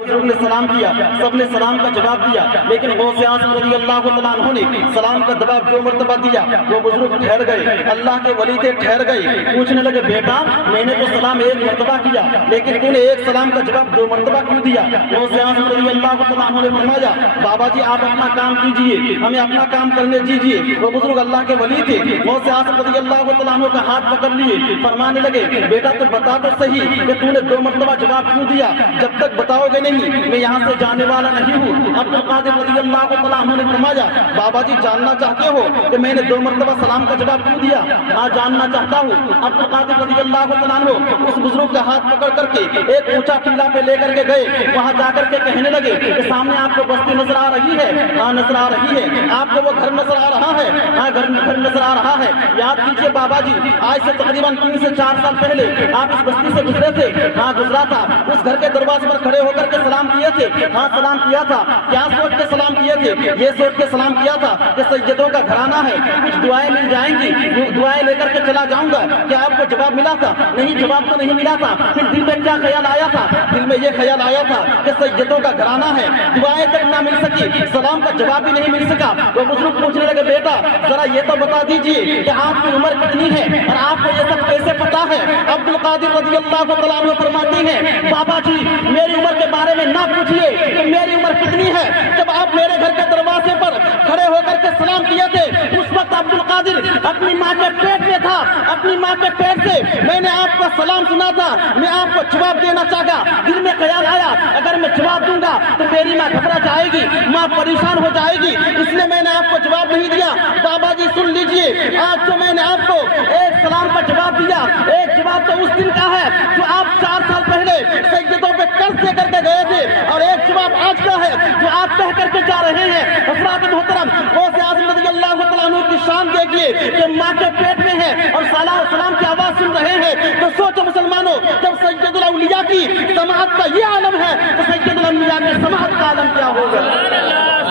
بزرگ نے سلام کیا، سب نے سلام کا جواب دیا، لیکن غوث اعظم رضی اللہ تعالیٰ عنہ نے سلام کا جواب جو مرتبہ دیا وہ بزرگ ٹھہر گئے، اللہ کے ولی تھے، ٹھہر گئے، پوچھنے لگے بیٹا میں نے تو سلام ایک مرتبہ کیا لیکن تو نے ایک سلام کا جواب دو مرتبہ کیوں دیا؟ غوث اعظم رضی اللہ تعالیٰ عنہ نے فرمایا بابا جی آپ اپنا کام کیجئے، ہمیں اپنا کام کرنے دیجئے۔ وہ بزرگ اللہ کے ولی تھے، غوث اعظم رضی اللہ تعالیٰ عنہ کا ہاتھ پکڑ لیے، فرمانے لگے بیٹا تو بتا تو صحیح کہ تو نے دو مرتبہ جواب کیوں دیا؟ جب تک بتاؤ گے نہیں میں یہاں سے جانے والا نہیں ہوں۔ عبد القادر رضی اللہ تعالیٰ عنہ نے فرمایا بابا جی جاننا چاہتے ہو کہ میں نے دو مرتبہ سلام کا جواب کیوں دیا؟ ہاں جاننا چاہتا ہوں۔ عبد القادر رضی اللہ تعالیٰ عنہ اس بزرگ کا ہاتھ پکڑ کر کے ایک اونچا ٹیلا پہ لے کر کے گئے، وہاں جا کر کے کہنے لگے کہ سامنے آپ کو بستی نظر آ رہی ہے؟ ہاں نظر آ رہی ہے۔ آپ کو وہ گھر نظر آ رہا ہے؟ ہاں گھر نظر آ رہا ہے۔ یاد کیجئے بابا جی آج سے تقریباً 3 سے 4 سال پہلے آپ اس بستی سے گزرے تھے؟ ہاں گزرا تھا۔ اس گھر کے دروازے پر کھڑے ہو کر کے سلام کیے تھے؟ ہاں سلام کیا تھا۔ کیا سوچ کے سلام کیے تھے؟ یہ سوچ کے سلام کیا تھا کہ سیدوں کا گھرانہ ہے، کچھ دعائیں مل جائیں گی، دعائیں لے کر کے چلا جاؤں گا۔ کیا آپ کو جواب ملا تھا؟ نہیں جواب تو نہیں ملا تھا۔ پھر دل میں کیا خیال آیا تھا؟ دل میں یہ خیال آیا تھا کہ سیدوں کا گھرانہ ہے، دعائیں تک نہ مل سکی، سلام کا جواب بھی نہیں مل سکا۔ وہ بزرگ پوچھنے لگے بیٹا ذرا یہ تو بتا دیجئے کہ آپ کی عمر کتنی ہے اور آپ کو یہ سب کیسے پتا ہے؟ عبد القادر رضی اللہ تعالیٰ عنہ فرماتی ہیں بابا جی میری عمر کے بارے میں نہ پوچھئے کہ میری عمر کتنی ہے، جب آپ میرے گھر کے دروازے پر کھڑے ہو کر کے سلام کیے تھے اس وقت عبد القادر اپنی ماں کے پیٹ میں تھا، اپنی ماں کے پیٹ سے میں نے آپ کا سلام سنا تھا، میں آپ کو جواب دینا چاہا، دل میں خیال آیا اگر میں جواب دوں گا تو میری ماں گھبرا جائے گی، ماں پریشان ہو جائے گی، اس لیے میں نے آپ کو جواب نہیں دیا۔ بابا جی سن لیجئے آج جو میں نے آپ کو ایک سلام کا جواب دیا، ایک جواب تو اس دن کا ہے جو آپ 4 سال پہلے سجدوں پہ قرض دے کر کے گئے تھے، اور ایک جواب آج کا ہے جو آپ کہہ کر کے جا رہے ہیں۔ حضرات محترم غوث اعظم رضی اللہ تعالیٰ عنہ کی شان دیکھیے کہ ماں کے پیٹ میں ہے اور سلام کی آواز سن رہے ہیں، تو سوچو مسلمانوں جب سید الاولیاء کی سماعت کا یہ عالم ہے تو سید الانبیاء کی سماعت کا عالم کیا ہوگا؟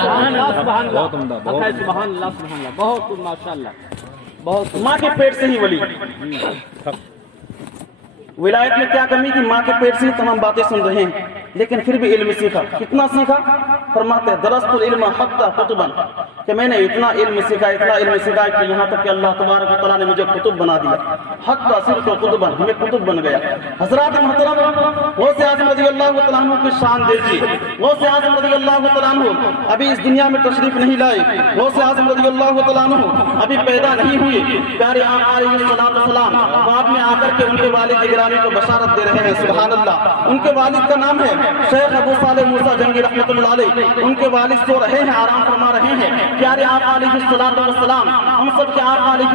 سبحان اللہ سبحان اللہ سبحان اللہ بہت ماشاءاللہ بہت۔ ماں کے پیٹ سے ہی ولی، ولایت میں کیا کمی تھی؟ ماں کے پیٹ سے ہی تمام باتیں سن رہے ہیں، لیکن پھر بھی علم سیکھا۔ کتنا سیکھا؟ فرماتے ہیں درست العلم حتی قطبا کہ میں نے اتنا علم سیکھا کہ یہاں تک کہ اللہ تبارک و تعالیٰ نے مجھے قطب بنا دیا، حتی صرف قطبا میں قطب بن گیا۔ حضرات محترم غوث اعظم رضی اللہ تعالیٰ عنہ کی شان دیکھیے، غوث اعظم رضی اللہ تعالیٰ عنہ ابھی اس دنیا میں تشریف نہیں لائے، غوث اعظم رضی اللہ تعالیٰ عنہ ابھی پیدا نہیں ہوئے، پیارے آقا علیہ السلام بعد میں آ کر کے ان کے والد گرامی کو بشارت دے رہے ہیں۔ سبحان اللہ، ان کے والد کا نام ہے شیخ ابو صالح موسیٰ جنگی رحمۃ اللہ علیہ، ان کے والد سو رہے ہیں، آرام فرما رہے ہیں۔ پیارے آقا علیہ السلام ہم سب کے آقا علیہ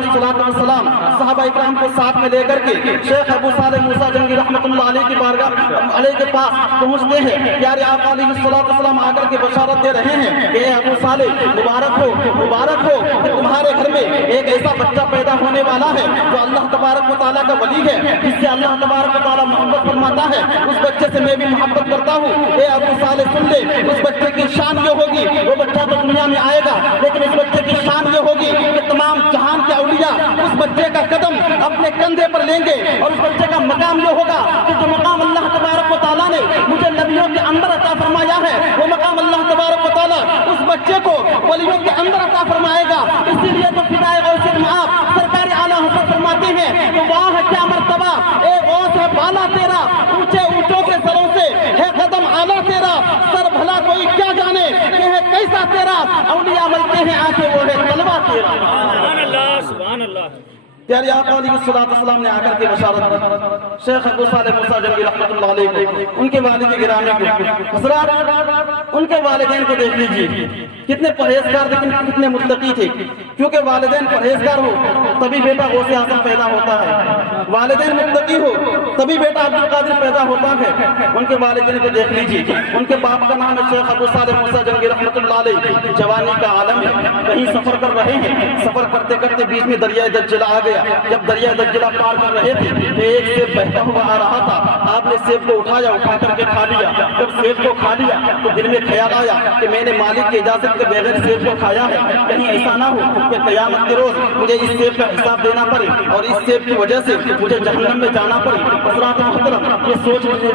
السلام صحابہ اکرام کو ساتھ میں لے کر کے شیخ ابو صالح موسیٰ جنگی رحمۃ اللہ علیہ کی بارگاہ علیہ کے پاس پہنچتے ہیں۔ پیارے آقا علیہ السلام آ کر کے بشارت دے رہے ہیں کہ اے ابو صالح مبارک ہو کہ تمہارے گھر میں ایک ایسا بچہ پیدا ہونے والا ہے جو اللہ تبارک و تعالیٰ کا ولی ہے، جس سے اللہ تبارک و تعالیٰ محبت فرماتا ہے، اس بچے سے میں بھی محبت کرتا ہوں۔ اے ابو صالح سن لے، اس بچے کی شان یہ ہوگی، وہ بچہ تو دنیا میں آئے گا لیکن اس بچے کی شان یہ ہوگی کہ تمام جہان کے اولیاء اس بچے کا قدم اپنے کندھے پر لیں گے، اور اس بچے کا مقام یہ ہوگا کہ جو مقام اللہ تبارک و تعالیٰ نے مجھے نبیوں کے اندر عطا فرمایا ہے وہ مقام اللہ تبارک و تعالیٰ اس بچے کو ولیوں کے اندر عطا فرمائے گا۔ اسی لیے تو فدائے غوث آپ سرکار اعلیٰ حضرت فرماتے ہیں کہ واہ کیا مرتبہ اے غوث ہے بالا تیرا، اونچوں کے سروں سے ہے قدم اعلیٰ تیرا، سر بھلا کوئی کیا جانے کہ ہے کیسا تیرا، اولیاء ملتے ہیں آنکھیں وہ ہے طلبہ تیرا۔ سبحان اللہ سبحان اللہ۔ پیارے آقا علیہ السلام نے آ کر کے بشارت دی شیخ ابو صالح موسیٰ جنگی رحمۃ اللہ علیہ کو، ان کے والد گرامی کو۔ حضرات ان کے والدین کو دیکھ لیجئے کتنے پرہیزگار لیکن کتنے متقی تھے، کیونکہ والدین پرہیزگار ہو تبھی بیٹا غوث اعظم پیدا ہوتا ہے، والدین متقی ہو تبھی بیٹا عبد القادر پیدا ہوتا ہے۔ ان کے والدین کو دیکھ لیجئے، ان کے باپ کا نام ہے شیخ ابو صالح موسیٰ جنگی رحمۃ اللہ रहमतुल्लाह अलैह जवानी का आलम है, कहीं सफर कर रहे हैं, सफर करते करते बीच में दरिया दज्जला आ गया। जब दरिया दज्जला पार कर रहे थे तो एक सेब बहता हुआ आ रहा था। आपने सेब को उठाया, उठा करके खा लिया। जब सेब को खा लिया तो दिल में ख्याल आया कि मैंने मालिक की इजाजत के बगैर सेब को खाया है, कहीं ऐसा ना हो कि क़यामत के रोज मुझे इस सेब का हिसाब देना पड़े और इस सेब की वजह से मुझे जहन्नम में जाना पड़े। हज़रात मोहतरम,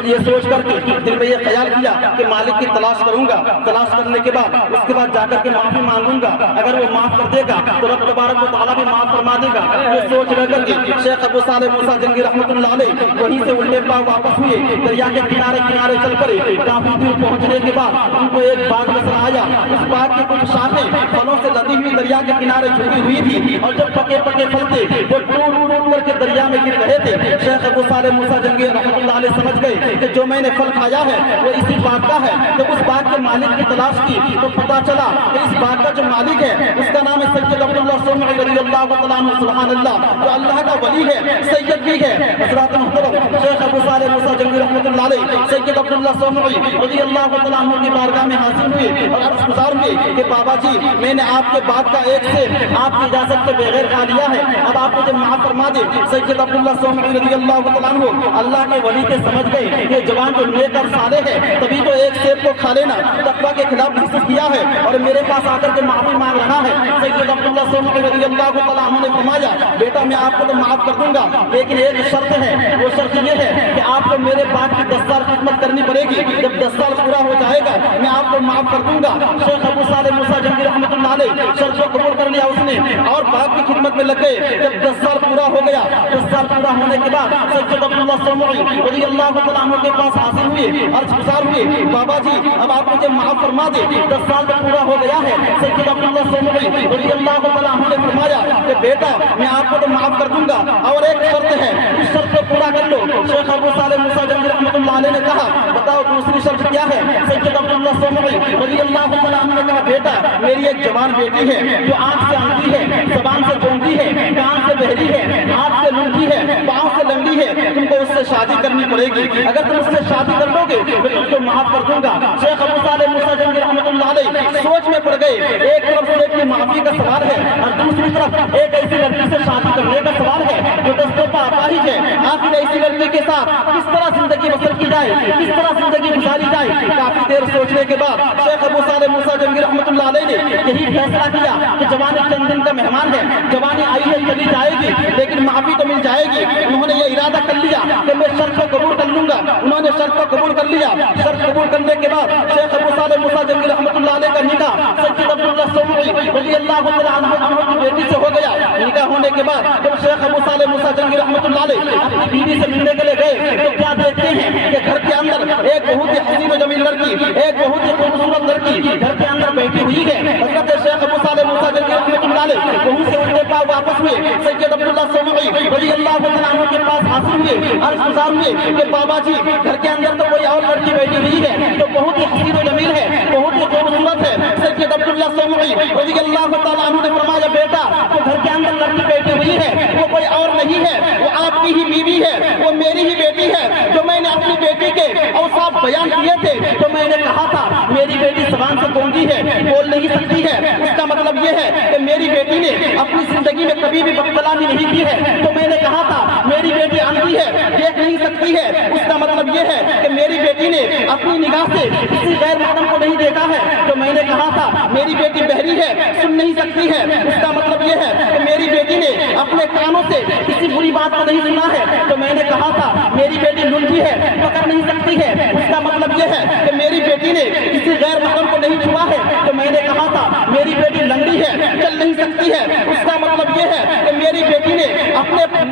ये सोच करके दिल में ये ख्याल किया कि मालिक की तलाश करूंगा, तलाश करने के बाद उसके बाद जाकर के माफी मांगूंगा, अगर वो माफ कर देगा तो रब तबारक व तआला भी माफ फरमा देगा। ये सोच रखकर के शेख अबू सालेह मूसा जंगी रहमतुल्लाह अलैह वहीं से उल्टे पांव वापस हुए, दरिया के किनारे किनारे चल पड़े। काफी दूर पहुंचने के बाद उनको एक बाग नजर आया। उस बाग की कुछ शाखें फलों से लदी हुई दरिया के किनारे झुकी हुई थी और जब पके पके फल थे वो टूट टूट करके दरिया में गिर रहे थे। शेख अबू सालेह मूसा जंगी रहमतुल्लाह अलैह समझ गए कि जो मैंने फल खाया है वो इसी बाग का है। तो उस बाग के मालिक की तलाश की तो पता चला कि इस बाग का जो मालिक है उसका नाम है सैयद अब्दुल्लाह सोमई रज़ियल्लाहु तआला अन्हु, सुभान अल्लाह, जो अल्लाह का वली है, सैयद भी है। हज़रात मोहतरम, शेख अबू सालेह मूसा जंगी रहमतुल्लाह अलैह सैयद अब्दुल्लाह सोमई रज़ियल्लाहु तआला अन्हु की बारगाह में हाजिर हुए और अर्ज़ गुज़ार हुए कि बाबा जी, मैंने आपके बाग का एक सेब आपकी इजाजत के बगैर खा लिया है, अब आप मुझे माफ फरमा दे। सैयद अब्दुल्लाह सोमई रज़ियल्लाहु तआला अन्हु अल्लाह के वली के समझ गए कि जवान जो नेक और सालेह है तभी तो एक सेब को खा लेना तकवा के खिलाफ महसूस किया है और मेरे पास आकर के माफी मांग रहा है। सैयद अब्दुल्लाह सोमई रज़ियल्लाहु तआला अन्हु ने फरमाया, बेटा मैं आपको तो माफ कर दूंगा, लेकिन एक शर्त है, वो शर्त ये है कि आपको मेरे बाग की 10 साल खिदमत करनी पड़ेगी। जब 10 साल पूरा हो जाएगा मैं आपको माफ कर दूंगा। शेख अबू सालेह मूसा जंगी रहमतुल्लाह अलैह शर्त को कबूल कर लिया उसने और बाग की खिदमत में लग गए। जब 10 साल पूरा हो गया, 10 साल पूरा होने के बाद सैयद अब्दुल्लाह सोमई रज़ियल्लाहु तआला अन्हु के पास हाजिर हुए, अर्ज़ गुज़ार हुए, बाबा जी अब आप मुझे माफ फरमा दे, 10 साल तो पूरा हो गया है। सैयद अब्दुल्लाह सोमई रज़ियल्लाहु तआला अन्हु ने फरमाया कि बेटा मैं आपको तो माफ कर दूंगा और एक शर्त है, उस शर्त को पूरा कर लो। शेख अबू सालेह मूसा जंगी रहमतुल्लाह अलैह ने कहा, बताओ दूसरी शर्त क्या है? सैयद अब्दुल्लाह सोमई रज़ियल्लाहु तआला अन्हु ने कहा, बेटा मेरी एक जवान बेटी है जो आंख से अंधी है, जबान से गूंगी है, कान से बहरी है, हाथ से लूंगी है, पांव से लंबी है, तुमको उससे शादी करनी पड़ेगी। अगर तुम उससे शादी कर लोगे तो तुमको माफ कर दूंगा। शेख अबू सालेह मूसा जंगी रहमतुल्लाह अलैह सोच में पड़ गए, एक तरफ सेब की माफी का सवाल है और दूसरी तरफ एक ऐसी लड़की से शादी करने का सवाल है जो दस्तों का अपाहिज है। आखिर ऐसी लड़की के साथ किस तरह जिंदगी बसर की जाए, किस तरह जिंदगी गुजारी जाए? काफी देर सोचने के बाद शेख अबू सालेह मूसा जंगी रहमतुल्लाह अलैह ने यही फैसला किया कि जवानी चंद दिन का मेहमान है, जवानी आई है चली जाएगी लेकिन माफी तो मिल जाएगी। उन्होंने ये इरादा कर लिया कि मैं शर्त को कबूल कर लूंगा। उन्होंने शर्त को कबूल कर लिया। शर्त कबूल करने के बाद शेख अबू सालेह मूसा जंगी रहमतुल्लाह अलैह का निकाह सैयद अब्दुल्लाह सोमई रज़ियल्लाहु तआला अन्हु की बेटी से हो गया। निकाह होने के बाद जब शेख अबू सालेह मूसा जंगी रहमतुल्लाह अलैह अपनी बीवी से मिलने के लिए गए तो क्या देखते हैं कि घर के अंदर एक बहुत ही हसीन व जमील लड़की, एक बहुत ही खूबसूरत लड़की घर के अंदर बैठी हुई है। हज़रत शेख अबू सालेह मूसा जंगी रहमतुल्लाह अलैह वहीं से उल्टे पांव वापस हुए, सैयद अब्दुल्लाह सोमई रज़ियल्लाहु तआला अन्हु के पास हाजिर हुए, अर्ज़ गुज़ार हुए कि बाबा जी घर के अंदर तो कोई और लड़की बैठी हुई है जो बहुत ही हसीन व जमील है, बहुत ही खूबसूरत है। सैयद अब्दुल्लाह सोमई रज़ियल्लाहु तआला अन्हु ने फरमाया, बेटा वो घर के अंदर लड़की बैठी हुई है वो कोई और नहीं है, वो आपकी ही बीवी है, वो मेरी ही बेटी है। जो मैंने अपनी बेटी के औसाफ बयान किए थे तो मैंने कहा था मेरी बेटी जबान से गूंगी है, बोल नहीं सकती है, उसका मतलब ये है कि मेरी बेटी ने अपनी जिंदगी में कभी भी बदकलामी नहीं की है। तो मैंने कहा था मेरी बेटी अंधी है, देख नहीं सकती है, उसका मतलब ये है कि मेरी बेटी ने अपनी निगाह से किसी गैर महरम को नहीं देखा है। तो मैंने कहा था मेरी बेटी बहरी है, सुन नहीं सकती है, उसका मतलब ये है कि मेरी बेटी ने अपने कानों से किसी बुरी बात को नहीं सुना है। तो मैंने कहा था मेरी बेटी लुंगी है, पकड़ नहीं सकती है, उसका मतलब ये है कि मेरी बेटी ने किसी गैर महरम को नहीं छुआ है। तो मैंने कहा था मेरी बेटी लंगड़ी है, चल नहीं सकती है, उसका मतलब ये है कि मेरी बेटी ने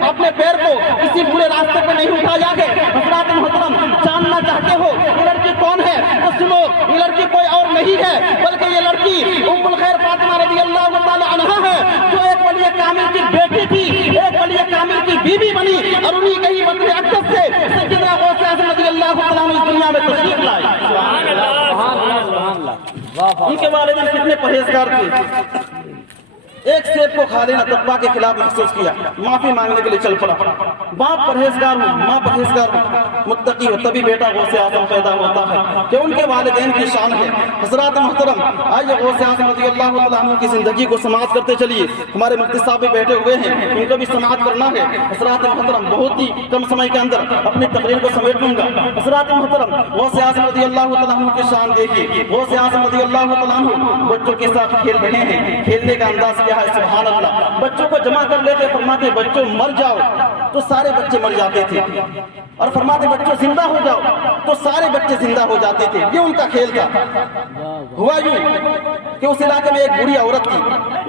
अपने पैर को किसी बुरे रास्ते पर नहीं उठाया है। हज़रात मोहतरम, जानना चाहते हो ये लड़की कौन है तो सुनो, ये लड़की कोई और नहीं है बल्कि ये लड़की उम्मुल खैर फातिमा रज़ियल्लाहु तआला अन्हा है, जो एक वली कामिल की बेटी थी, एक वली कामिल की बीवी बनी और उन्हीं के ही बदले अक़दस से सैयदना गौसे आज़म रज़ियल्लाहु तआला अन्हु इस दुनिया में तशरीफ लाए। सुभान अल्लाह, सुभान अल्लाह। उनके वालिदैन कितने परहेजगार थे, एक सेब को खा लेना तकवा के खिलाफ महसूस किया, माफी मांगने के लिए चल पड़ा। बाप परहेजगार हूँ, माँ परहेजगार हूँ, मुत्तकी हो तभी बेटा गौसे आजम पैदा होता है, कि उनके वालिदैन की शान है। हज़रात मोहतरम, आइए गौसे आजम रज़ियल्लाहु तआला अन्हु की ज़िंदगी को समाअत करते चलिए। हमारे मुफ्ती साहब भी बैठे हुए हैं, उनको भी समाअत करना है। हज़रात मोहतरम, बहुत ही कम समय के अंदर अपनी तकरीर को समेट लूंगा। हज़रात मोहतरम, गौसे आजम रज़ियल्लाहु तआला अन्हु की शान देखिए। गौसे आजम रज़ियल्लाहु तआला अन्हु बच्चों के साथ खेल रहे हैं, खेलने का अंदाज क्या है, सुभान अल्लाह। बच्चों को जमा कर लेते, फरमाते बच्चों मर जाओ, तो सारे बच्चे मर जाते थे, और फरमाते बच्चों जिंदा हो जाओ, तो सारे बच्चे जिंदा हो जाते थे। ये उनका खेल था। हुआ यूं कि उस इलाके में एक बूढ़ी औरत थी,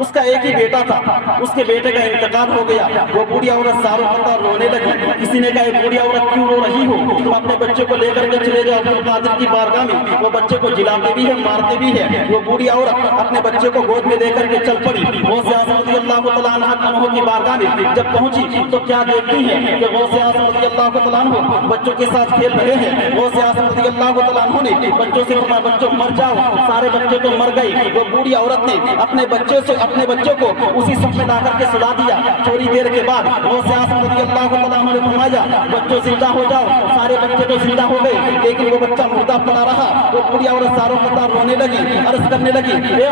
उसका एक ही बेटा था, उसके बेटे का इंतकाल हो गया। वो बूढ़ी औरत सारों कतार रोने लगी। किसी ने कहा बूढ़ी औरत क्यों रो रही हो, तुम अपने बच्चे को लेकर के चले जाओ अब्दुल कादिर की बारगाह में। वो बच्चे को जिलाते भी है, मारते भी है। वो बूढ़ी औरत अपने बच्चे को गोद में लेकर के चल पड़ी। गौसे आज़म रज़ियल्लाहु तआला अन्हु की बारगाह में जब पहुंची तो क्या देखती है कि गौसे आज़म रज़ियल्लाहु तआला अन्हु बच्चों के साथ खेल रहे हैं। गौसे आज़म रज़ियल्लाहु तआला अन्हु ने बच्चों से फरमाया बच्चों मर जाओ, सारे बच्चे तो मर गए। वो बूढ़ी औरत ने अपने बच्चों को उसी सब में लाकर के सुला दिया। थोड़ी देर के बाद गौसे आज़म रज़ियल्लाहु तआला अन्हु ने फरमाया बच्चों जिंदा हो जाओ, सारे बच्चे तो जिंदा हो गए, लेकिन वो बच्चा मुर्दा पड़ा रहा। वो बूढ़ी औरत सारों कतार रोने लगी, अर्ज करने लगी, ए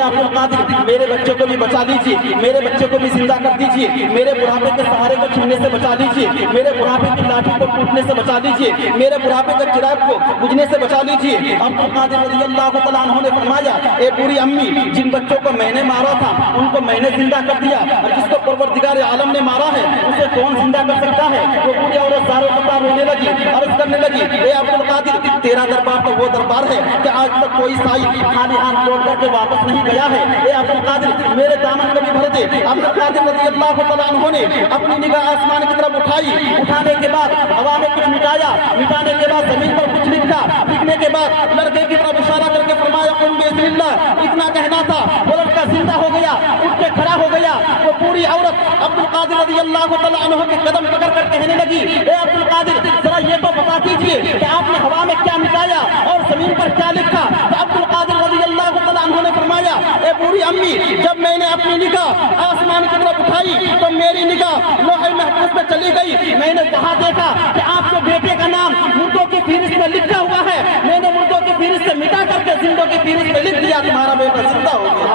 अब्दुल कादिर, मेरे बच्चे को भी बचा लीजिए, मेरे बच्चे को भी जिंदा कर दीजिए, मेरे बुढ़ापे के सहारे को छीनने से बचा लीजिए, मेरे बुढ़ापे की लाठी को टूटने से बचा लीजिए, मेरे बुढ़ापे के चिराग को बुझने से बचा लीजिए। अब्दुल कादिर रज़ियल्लाहु तआला अन्हु ने फरमाया, ए बूढ़ी अम्मी, जिन बच्चों को मैंने मारा था उनको मैंने जिंदा कर दिया, और जिसको परवरदिगार आलम ने मारा है उसे कौन जिंदा कर सकता है। वो बूढ़ी औरत सारों कतार रोने लगी, अर्ज करने लगी, ए अब्दुल कादिर, तेरा दरबार तो वो दरबार है कि आज तक कोई साई खाली हाथ लौट करके वापस नहीं गया है। ए अब्दुल कादिर, मेरे दामन को भी भर दे। अब्दुल कादिर रज़ियल्लाहु तआला अन्हु ने अपनी निगाह आसमान की तरफ उठाई, उठाने के बाद हवा में कुछ मिटाया, मिटाने के बाद जमीन पर कुछ लिखा, लिखने के बाद लड़के की तरफ इशारा करके फरमाया कुम बिइज़्निल्लाह। इतना कहना था, वो लड़का जिंदा हो गया, उठ के खड़ा हो गया। वो पूरी औरत अब्दुल कादिर रज़ियल्लाहु तआला अन्हु के कदम पकड़ कर कहने लगी, ए अब्दुल कादिर, जरा ये तो बता दीजिए कि आपने हवा में क्या मिटाया और जमीन पर क्या लिखा। तो अब्दुल कादिर रज़ियल्लाहु तआला अन्हु ने फरमाया, ए बूढ़ी अम्मी, जब मैंने अपनी निगाह आसमान की तरफ उठाई तो मेरी निगाह लौह महफूज पे चली गई। मैंने वहां देखा कि आपके बेटे का नाम मुर्दों की फहरिस्त में लिखा हुआ है। मैंने मुर्दों की फहरिस्त से मिटा करके जिंदों की फहरिस्त में लिख दिया, तुम्हारा बेटा जिंदा हो गया।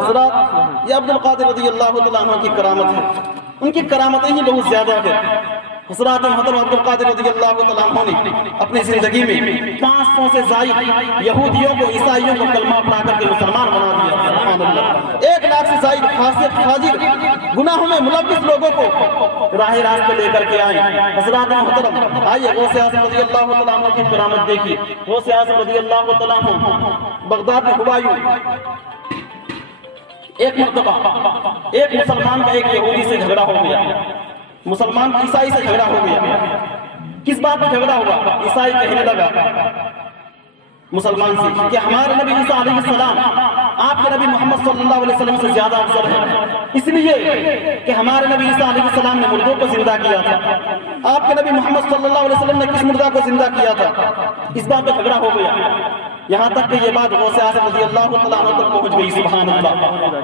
हज़रात, ये अब्दुल कादिर रज़ियल्लाहु तआला अन्हु की करामत है। उनकी करामतें ही बहुत ज्यादा है। हज़रात मोहतरम अब्दुल कादिर रज़ियल्लाहु तआला अन्हु ने अपनी जिंदगी में 500 से ज़ायद यहूदियों को, ईसाइयों को कलमा पढ़ा करके मुसलमान बना दिया। सुभान अल्लाह। 1 लाख से ज़ायद फाजिर गुनाहों में मुलव्विस लोगों को राह रास्त पे लेकर के आए। हज़रात मोहतरम, आइए गौसे आज़म रज़ियल्लाहु तआला अन्हु की करामत देखिए। गौसे आज़म रज़ियल्लाहु तआला अन्हु बगदाद में हुआ यूं, एक मर्तबा एक मुसलमान का एक यहूदी से झगड़ा हो गया। मुसलमान ईसाई से झगड़ा हो गया। किस बात पर झगड़ा हुआ? ईसाई कहने लगा मुसलमान से कि हमारे नबी ईसा अलैहिस्सलाम आपके नबी मोहम्मद सल्लल्लाहु अलैहि वसल्लम से ज्यादा अफजल है, इसलिए कि हमारे नबी ईसा अलैहिस्सलाम ने मुर्दों को जिंदा किया था। आपके नबी मोहम्मद सल्लल्लाहु अलैहि वसल्लम ने किस मुर्दा को जिंदा किया था? इस बात पर झगड़ा हो गया। यहाँ तक कि ये बात गौसे आज़म रज़ियल्लाहु तआला अन्हु तक पहुँच गई। सुभान अल्लाह।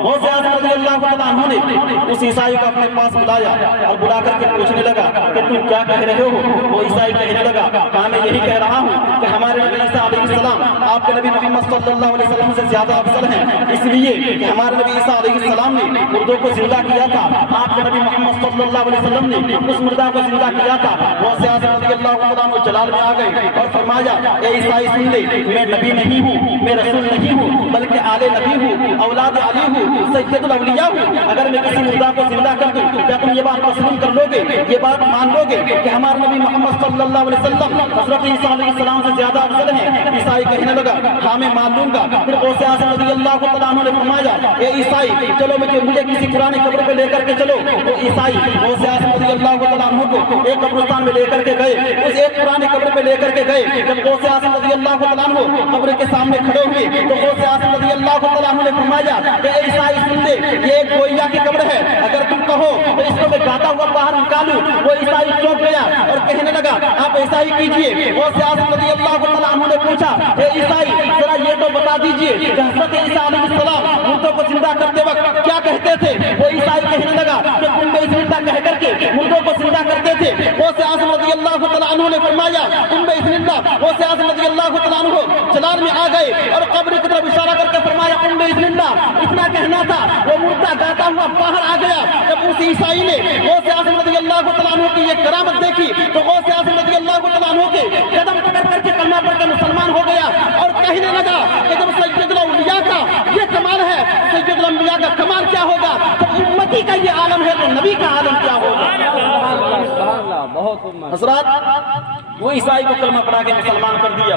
गौसे आज़म रज़ियल्लाहु तआला अन्हु ने उस ईसाई को अपने पास बुलाया और बुला करके पूछने लगा कि तुम क्या कह रहे हो? वो ईसाई कहने लगा, कहा मैं यही कह रहा हूँ कि हमारे नबी ईसा अलैहिस्सलाम आपके नबी मोहम्मद सल्लल्लाहु अलैहि वसल्लम से ज्यादा अफजल हैं, इसलिए कि हमारे नबी ईसा अलैहिस्सलाम ने मुर्दों को जिंदा किया था, आपके नबी मोहम्मद सल्लल्लाहु अलैहि वसल्लम ने उस मुर्दा को जिंदा किया था। गौसे आज़म रज़ियल्लाहु तआला अन्हु जलाल में आ गए और फरमाया, ए ईसाई सुन ले, मैं नबी नहीं हूँ, मैं रसूल नहीं हूँ, बल्कि आले नबी हूँ, औलाद अली हूँ, सैयदुल औलिया हूँ। अगर मैं किसी मुर्दा को जिंदा कर दूं, क्या तुम ये बात तस्लीम कर लोगे, ये बात मान लोगे कि हमारे नबी मोहम्मद सल्लल्लाहु अलैहि वसल्लम हज़रत ईसा अलैहिस्सलाम से ज्यादा अफजल हैं? ईसाई कहने लगा, हाँ मैं मान लूंगा। फिर गौसे आज़म रज़ियल्लाहु तआला अन्हु ने फरमाया, ए ईसाई चलो मुझे किसी पुरानी कब्र पे लेकर के चलो। वो ईसाई गौसे आज़म रज़ियल्लाहु तआला अन्हु को एक कब्रिस्तान में लेकर के गए, उस एक पुरानी कब्र पे लेकर के गए। जब गौसे आज़म रज़ियल्लाहु तआला अन्हु कब्र के सामने खड़े हुए तो गौसे आज़म रज़ियल्लाहु तआला अन्हु ने फरमाया कि ए ईसाई सुन ले, ये एक गोइया की कब्र है, अगर तुम कहो तो इसको मैं गाता हुआ बाहर निकालूं। वो ईसाई चौंक गया और कहने लगा, आप ऐसा ही कीजिए। गौसे आज़म रज़ियल्लाहु तआला अन्हु ने पूछा, ए ईसाई जरा ये तो बता दीजिए कि हज़रत ईसा अलैहिस्सलाम मुर्दों को जिंदा करते वक्त क्या कहते थे? वो ईसाई कहने लगा कि तुम बेइज्जती कहकर کر کے مردوں کو زندہ کرتے تھے۔ غوث اعظم رضی اللہ تعالیٰ عنہ نے فرمایا بِإِذْنِ اللَّهِ، غوث اعظم رضی اللہ تعالیٰ عنہ جلال میں آ گئے اور قبر کی طرف اشارہ کر کے فرمایا بِإِذْنِ اللَّهِ، اتنا کہنا تھا وہ مردہ گاتا ہوا باہر آ گیا۔ جب اس عیسائی نے غوث اعظم رضی اللہ تعالیٰ عنہ کی یہ کرامت دیکھی تو غوث اعظم رضی اللہ تعالیٰ عنہ کے قدم پکڑ کر کے کلمہ پڑھ کے مسلمان ہو گیا اور کہنے لگا کہ جب سید الاولیاء کا یہ کمال ہے، سید الانبیاء کا کمال کیا ہوگا؟ جب امتی کا یہ عالم ہے تو نبی کا عالم کیا ہوگا؟ سبحان اللہ، بہت عمدہ۔ حضرات وہ عیسائی کو کلمہ پڑھا کے مسلمان کر دیا۔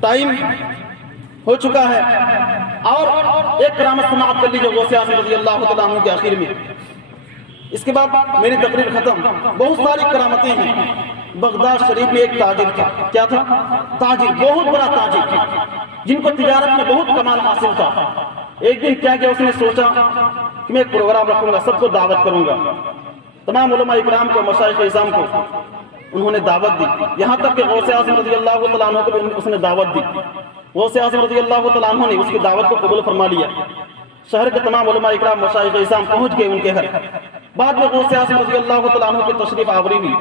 ٹائم ہو چکا ہے اور ایک کرامت سماعت کر لیجیے غوث اعظم رضی اللہ تعالیٰ عنہ کے آخر میں۔ اس کے بعد میری تقریر ختم۔ بہت ساری کرامتیں ہیں۔ بغداد شریف میں ایک تاجر تھا۔ کیا تھا؟ تاجر، بہت بڑا تاجر تھا، جن کو تجارت میں بہت کمال حاصل تھا۔ ایک دن کیا اس نے سوچا کہ میں ایک پروگرام رکھوں گا، سب کو دعوت کروں گا، تمام علماء اکرام کو، مشائخ اعظام کو انہوں نے دعوت دی۔ یہاں تک کہ غوث اعظم رضی اللہ تعالیٰ عنہ کو بھی اس نے دعوت دی۔ غوث اعظم رضی اللہ تعالیٰ عنہ نے اس کی دعوت کو قبول فرما لیا۔ شہر کے تمام علماء اکرام، مشائخ اعظام پہنچ گئے ان کے گھر۔ بعد میں غوث اعظم رضی اللہ تعالیٰ عنہ کی تشریف آوری ہوئی۔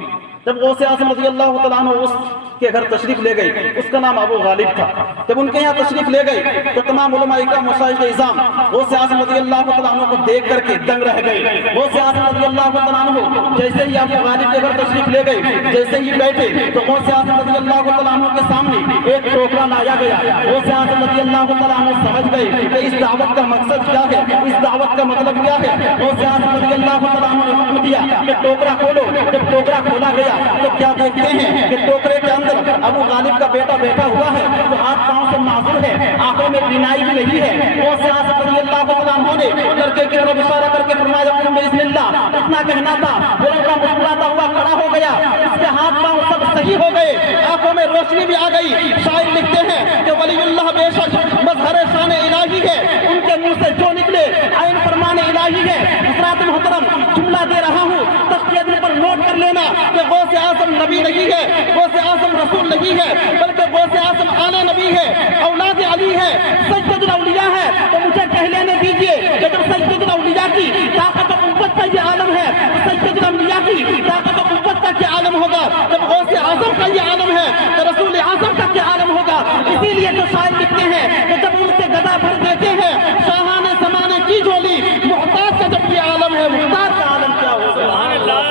جب غوث اعظم رضی اللہ تعالیٰ عنہ اس کے گھر تشریف لے گئے، اس کا نام ابو غالب تھا۔ جب ان کے یہاں تشریف لے گئے تو تمام علماء اکرام، مشائخ اعظام غوث اعظم رضی اللہ تعالیٰ عنہ کو دیکھ کر کے دنگ رہ گئے۔ غوث اعظم رضی اللہ تعالیٰ عنہ جیسے ہی ابو غالب کے گھر تشریف لے گئے، جیسے ہی بیٹھے تو غوث اعظم رضی اللہ تعالیٰ عنہ کے سامنے ایک ٹوکرا لایا گیا۔ غوث اعظم رضی اللہ تعالیٰ عنہ سمجھ گئے کہ اس دعوت کا مقصد کیا ہے، اس دعوت کا مطلب کیا ہے۔ غوث اعظم رضی اللہ تعالیٰ عنہ نے حکم دیا کہ ٹوکرا کھولو۔ جب ٹوکرا کھولا گیا تو کیا دیکھتے ہیں کہ ٹوکرے کے اندر ابو غالب کا بیٹا بیٹھا ہوا ہے، جو ہاتھ پاؤں سے معذور ہے، آنکھوں میں بینائی بھی نہیں ہے۔ غوث اعظم رضی اللہ تعالیٰ عنہ نے لڑکے کی طرف اشارہ کر کے فرمایا بسم اللہ، اتنا کہنا تھا وہ لڑکا مسکراتا ہوا کھڑا ہو گیا، اس کے ہاتھ پاؤں سب صحیح ہو گئے، آنکھوں میں روشنی بھی آ گئی۔ شاعر لکھتے ہیں کہ ولی اللہ بے شک مظہر شان الہی ہے، ان کے منہ سے جو نکلے عین فرمان الہی ہے۔ حضرات محترم، جملہ دے رہا ہوں، تختیہ دل پر نوٹ کر لینا کہ غوث اعظم نبی نہیں ہے، غوث اعظم رسول نہیں ہے، بلکہ غوث اعظم آل نبی ہے، اولاد علی ہے، سید الاولیاء ہے۔ تو مجھے کہہ لینے دیجئے کہ جب سید الاولیاء کی طاقت و قوت کا یہ عالم ہے تو سید الاولیاء کی طاقت و قوت کا کیا عالم ہوگا؟ جب غوث اعظم کا یہ عالم ہے تو رسول اعظم کا کیا عالم ہوگا؟ اسی لیے تو شاعر لکھتے ہیں کہ جب ان سے گدا بھر دیتے ہیں شاہان زمانے کی جھولی، محتاج کا جب یہ عالم ہے، محتاج کا عالم کیا ہوگا؟ سبحان اللہ،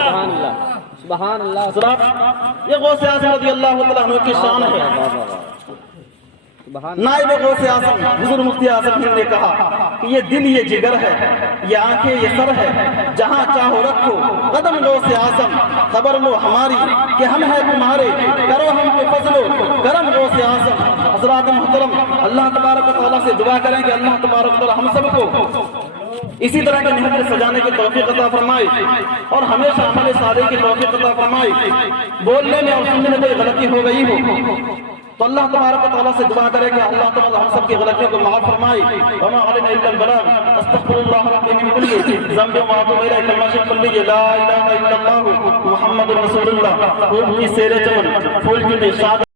سبحان اللہ۔ حضرات یہ غوث اعظم رضی اللہ تعالیٰ عنہ کی شان ہے۔ نائب غوث اعظم حضور مفتی اعظم ہند نے کہا کہ یہ دل یہ جگر ہے، یہ آنکھیں یہ سر ہے، جہاں چاہو رکھو قدم غوث اعظم، خبر لو ہماری کہ ہم ہیں تمہارے، کرو ہم پہ فضل و کرم غوث اعظم۔ حضرات محترم، اللہ تبارک و تعالیٰ سے دعا کریں کہ اللہ تبارک و تعالیٰ ہم سب کو اسی طرح کے محفل سجانے کی توفیق عطا فرمائے اور ہمیشہ عمل صالح کی توفیق عطا فرمائے۔ بولنے میں اور سننے میں کوئی غلطی ہو گئی ہو تو اللہ تبارک و تعالیٰ سے دعا کرے کہ اللہ تعالیٰ ہم سب کی غلطیوں کو معاف فرمائے۔ وما علینا الا البلاغ، استغفر اللہ ربی من کل ذنب واتوب الیہ۔ کلمہ شریف پڑھ لیجیے، لا الہ الا اللہ محمد رسول اللہ۔ پھول کی سیر چمن، پھول کی نشاد